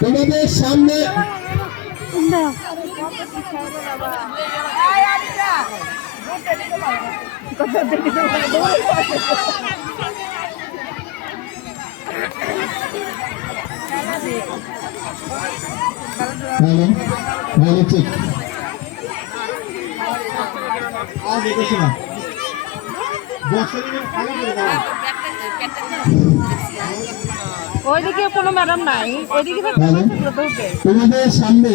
তোমাদের সামনে ভালো ঠিক ওইদিকে কোনো ম্যাডাম নাই, ওইদিকে তোমাদের সামনে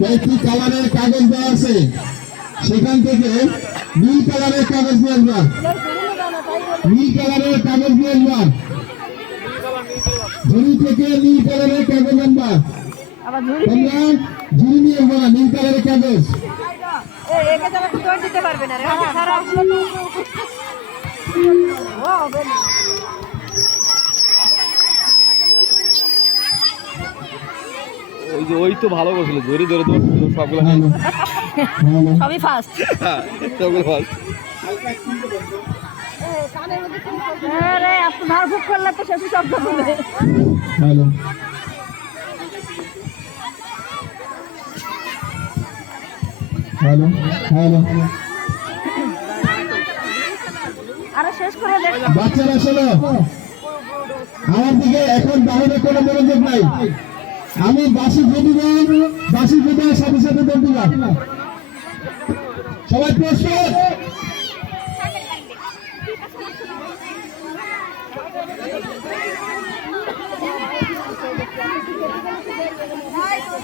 কয়েকটি কালারের কাগজ দেওয়া আছে, সেখান থেকে নীল কালারের কাগজ নিয়ে আসবা, নীল কালারের কাগজ নিয়ে আসবা, ঝুড়ি থেকে নীল কালারের কাগজ আনবা। তোমরা ঝুড়ি নিয়ে আসবা না, নীল কালারের কাগজ। দিতে পারবে না ওই তো ভালো করছিল, ধরে ধরে তো সবগুলো সবই ফার্স্ট, সবগুলো ফার্স্ট। ধার বুক করলে তো শেষ শব্দ হবে। হ্যালো হ্যালো হ্যালো আরে শেষ করে দেখ। বাচ্চারা শোনো, আমার দিকে এখন বাইরে কোনো মনোযোগ নাই। আমি বাসি ফুটব, বাসি ফুটার সাথে সাথে দৌড় দিলাম। সবাই প্রস্তুত?